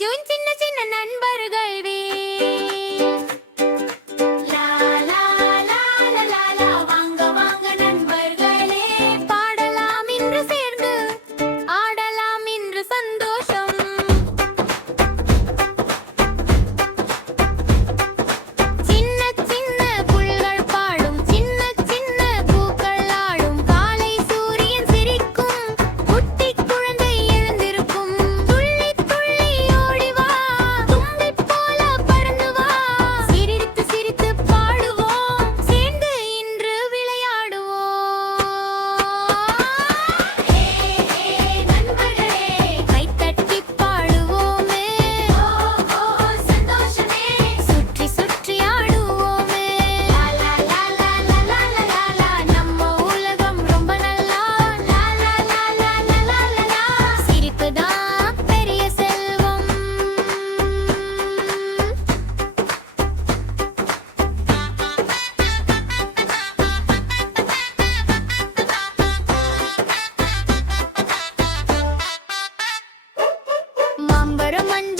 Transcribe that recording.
சுச்சும் சின்ன சின்ன நண்பர்கள் லா லா லா லா லா லா. வாங்க வாங்க நண்பர்களே, பாடலாம் இன்று சேர்ந்து, ஆடலாம் இன்று சந்தோஷம். சின்ன சின்ன புல்கள் பாடும், சின்ன சின்ன பூக்கள் ஆடும், காலை சூரியன் சிரிக்கும், குட்டி குழந்தை எழுந்திருக்கும். துள்ளி துள்ளி ஓடி வா, தும்பி போல பறந்து வா, சிரித்து சிரித்து பாடுவோம், சேர்ந்து இன்று விளையாடுவோம். ஹே ஹே நண்பர்களே, கைத்தட்டி பாடுவோமே, ஓ ஓ சந்தோஷமே, சுற்றி சுற்றி ஆடுவோமே. லா லா லா லா லா லா லா லா லா. நம்ம உலகம் ரொம்ப நல்லா. லா லா லா லா லா லா லா லா. சிரிப்புதான் பெரிய செல்வம். மாம்பழம் மஞ்சள்